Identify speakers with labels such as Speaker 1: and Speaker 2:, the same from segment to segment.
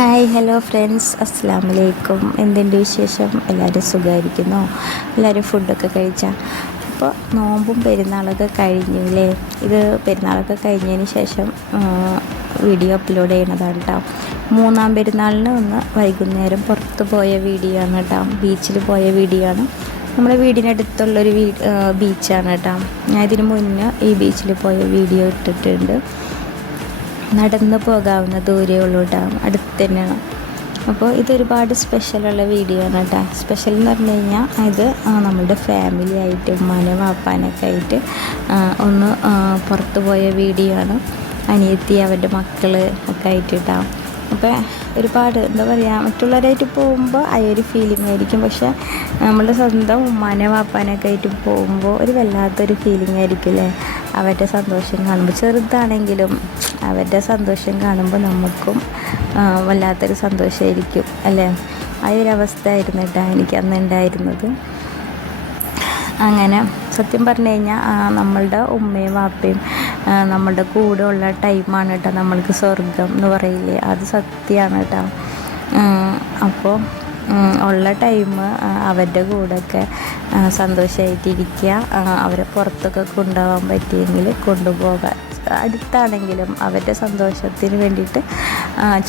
Speaker 1: Hi hello friends അസ്സാം വലൈക്കും എന്തുണ്ട് വിശേഷം? എല്ലാവരും സുഖമായിരിക്കുന്നു? എല്ലാവരും ഫുഡൊക്കെ കഴിച്ചാൽ അപ്പോൾ നോമ്പും പെരുന്നാളൊക്കെ കഴിഞ്ഞു അല്ലേ ഇത് പെരുന്നാളൊക്കെ കഴിഞ്ഞതിന് ശേഷം വീഡിയോ അപ്ലോഡ് ചെയ്യണതാണ് കേട്ടോ മൂന്നാം പെരുന്നാളിന് ഒന്ന് വൈകുന്നേരം പുറത്ത് പോയ വീഡിയോ ആണ് കേട്ടോ ബീച്ചിൽ പോയ വീഡിയോ ആണ്. നമ്മുടെ വീടിനടുത്തുള്ളൊരു വീ ബീച്ചാണ് കേട്ടോ ഞാൻ ഇതിന് മുന്നേ ഈ ബീച്ചിൽ പോയ വീഡിയോ ഇട്ടിട്ടുണ്ട്. നടന്ന് പോകാവുന്ന ദൂരേ ഉള്ളൂ കേട്ടോ അടുത്ത് തന്നെയാണ്. അപ്പോൾ ഇതൊരുപാട് സ്പെഷ്യലുള്ള വീഡിയോ ആണ് കേട്ടോ സ്പെഷ്യൽ എന്ന് പറഞ്ഞു കഴിഞ്ഞാൽ ഇത് നമ്മുടെ ഫാമിലി ആയിട്ട് ഉമ്മാനെ വാപ്പാനൊക്കെ ആയിട്ട് ഒന്ന് പുറത്തു പോയ വീഡിയോ ആണ്. അനിയത്തി അവരുടെ മക്കൾ ഒക്കെ ആയിട്ട് കേട്ടോ അപ്പോൾ ഒരുപാട് എന്താ പറയുക മറ്റുള്ളവരായിട്ട് പോകുമ്പോൾ ആ ഒരു ഫീലിംഗ് ആയിരിക്കും. പക്ഷെ നമ്മളുടെ സ്വന്തം ഉമ്മാനെ വാപ്പാനൊക്കെ ആയിട്ട് പോകുമ്പോൾ ഒരു വല്ലാത്തൊരു ഫീലിംഗ് ആയിരിക്കും അല്ലേ അവരുടെ സന്തോഷം കാണുമ്പോൾ ചെറുതാണെങ്കിലും അവരുടെ സന്തോഷം കാണുമ്പോൾ നമുക്കും വല്ലാത്തൊരു സന്തോഷമായിരിക്കും അല്ലേ? ആ ഒരു അവസ്ഥ ആയിരുന്നു കേട്ടോ എനിക്ക് അന്ന് ഉണ്ടായിരുന്നത്. അങ്ങനെ സത്യം പറഞ്ഞു കഴിഞ്ഞാൽ നമ്മളുടെ ഉമ്മയും വാപ്പയും നമ്മളുടെ കൂടെ ഉള്ള ടൈമാണ് കേട്ടോ നമ്മൾക്ക് സ്വർഗം എന്ന് പറയില്ലേ. അത് സത്യമാണ് കേട്ടോ. അപ്പോൾ ഉള്ള ടൈം അവരുടെ കൂടെയൊക്കെ സന്തോഷമായിട്ടിരിക്കുക അവരെ പുറത്തൊക്കെ കൊണ്ടുപോകാൻ പറ്റിയെങ്കിൽ കൊണ്ടുപോകാൻ അടുത്താണെങ്കിലും അവരുടെ സന്തോഷത്തിന് വേണ്ടിയിട്ട്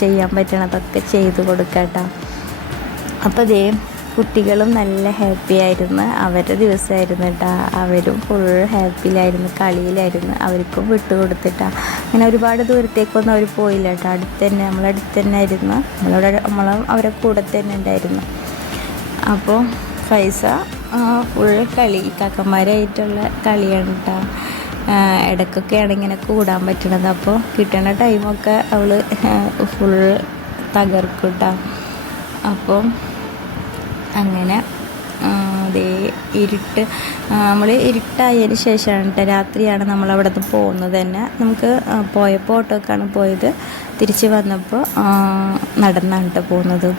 Speaker 1: ചെയ്യാൻ പറ്റണതൊക്കെ ചെയ്തു കൊടുക്കാം കേട്ടോ. അപ്പോൾ ദേ കുട്ടികളും നല്ല ഹാപ്പി ആയിരുന്നു. അവരുടെ ദിവസമായിരുന്നു കേട്ടോ. അവരും ഫുൾ ഹാപ്പിയിലായിരുന്നു കളിയിലായിരുന്നു. അവർക്കും വിട്ടു കൊടുത്തിട്ടാ. അങ്ങനെ ഒരുപാട് ദൂരത്തേക്കൊന്നും അവർ പോയില്ല കേട്ടോ. അടുത്ത് തന്നെ നമ്മളടുത്ത് തന്നെ ആയിരുന്നു. നമ്മളവിടെ നമ്മൾ അവരെ കൂടെ തന്നെ ഉണ്ടായിരുന്നു. അപ്പോൾ ഫൈസ ഫുൾ കളി കാക്കന്മാരായിട്ടുള്ള കളിയാണ് കേട്ടോ. ഇടയ്ക്കൊക്കെയാണ് ഇങ്ങനെ കൂടാൻ പറ്റണത്. അപ്പോൾ കിട്ടണ ടൈമൊക്കെ അവൾ ഫുൾ തകർക്കും കേട്ടോ. അപ്പോൾ അങ്ങനെ അതേ ഇരുട്ട്. നമ്മൾ ഇരുട്ടായതിന് ശേഷമാണ് കേട്ടോ രാത്രിയാണ് നമ്മൾ അവിടെ നിന്ന് പോകുന്നത് തന്നെ. നമുക്ക് പോയപ്പോൾ ഓട്ടോക്കാണ് പോയത്. തിരിച്ച് വന്നപ്പോൾ നടന്നാണ് കേട്ടോ പോകുന്നത്.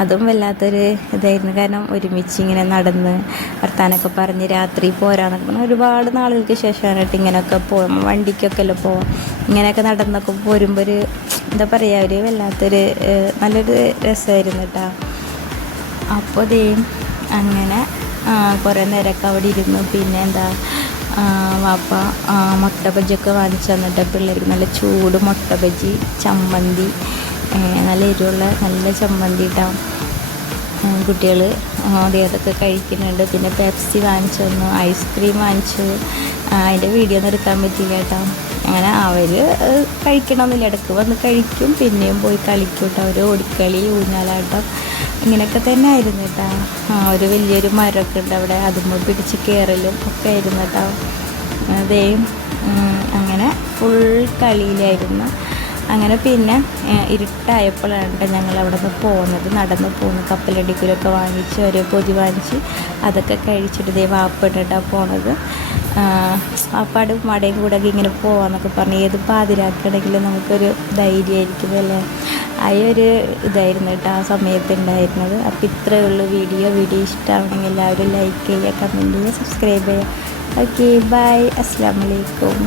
Speaker 1: അതും വല്ലാത്തൊരു ഇതായിരുന്നു. കാരണം ഒരുമിച്ച് ഇങ്ങനെ നടന്ന് വർത്താനൊക്കെ പറഞ്ഞ് രാത്രി പോരാന്നൊക്കെ പറഞ്ഞാൽ ഒരുപാട് നാളുകൾക്ക് ശേഷമാണ് കേട്ടോ ഇങ്ങനെയൊക്കെ പോകും വണ്ടിക്കൊക്കെ അല്ലേ പോവാം. ഇങ്ങനെയൊക്കെ നടന്നൊക്കെ പോരുമ്പോൾ ഒരു എന്താ പറയുക ഒരു വല്ലാത്തൊരു നല്ലൊരു രസമായിരുന്നു കേട്ടോ അപ്പോൾ ദേ അങ്ങനെ കുറേ നേരമൊക്കെ അവിടെ ഇരുന്നു. പിന്നെ എന്താ വാപ്പ മുട്ട ബജിയൊക്കെ വാങ്ങിച്ചു തന്നിട്ട് പിള്ളേർക്ക് നല്ല ചൂട് മുട്ട ബജി ചമ്മന്തി നല്ല എരിവുള്ള നല്ല ചമ്മന്തി ഇട്ടാം. കുട്ടികൾ അതേ അതൊക്കെ കഴിക്കുന്നുണ്ട്. പിന്നെ പെപ്സി വാങ്ങിച്ചു തന്നു ഐസ്ക്രീം വാങ്ങിച്ചു. അതിന്റെ വീഡിയോ ഒന്നും എടുക്കാൻ പറ്റില്ല കേട്ടോ. അങ്ങനെ അവർ കഴിക്കണമെന്നില്ല. ഇടയ്ക്ക് വന്ന് കഴിക്കും പിന്നെയും പോയി കളിക്കും കേട്ടോ. അവർ ഓടിക്കളി ഊഞ്ഞാലാട്ടം ഇങ്ങനെയൊക്കെ തന്നെ ആയിരുന്നു കേട്ടോ. ആ, ഒരു വലിയൊരു മരമൊക്കെ ഉണ്ട് അവിടെ. അതുമ്പോൾ പിടിച്ച് കയറലും ഒക്കെ ആയിരുന്നു കേട്ടോ. അതേ അങ്ങനെ ഫുൾ കളിയിലായിരുന്നു. അങ്ങനെ പിന്നെ ഇരുട്ടായപ്പോഴാണ് ഞങ്ങൾ അവിടെ നിന്ന് പോകുന്നത് നടന്ന് പോകുന്നു. കപ്പലടിക്കലൊക്കെ വാങ്ങിച്ച് ഒരു പൊതി വാങ്ങിച്ച് അതൊക്കെ കഴിച്ചിട്ട് ദേ വാപ്പിട്ടാ പോണത്. വാപ്പാട് മടയും കൂടെ ഇങ്ങനെ പോകാമെന്നൊക്കെ പറഞ്ഞ് ഏത് പാതിരാക്കണമെങ്കിലും നമുക്കൊരു ധൈര്യമായിരിക്കും അല്ലേ? ഒരു ഇതായിരുന്നു കേട്ടോ ആ സമയത്ത് ഉണ്ടായിരുന്നത്. അപ്പോൾ ഇത്രയേ ഉള്ളൂ വീഡിയോ. വീഡിയോ ഇഷ്ടമാണെങ്കിൽ എല്ലാവരും ലൈക്ക് ചെയ്യുക കമന്റ് ചെയ്യുക സബ്സ്ക്രൈബ് ചെയ്യുക. ഓക്കെ ബൈ അസ്സാം വലൈക്കും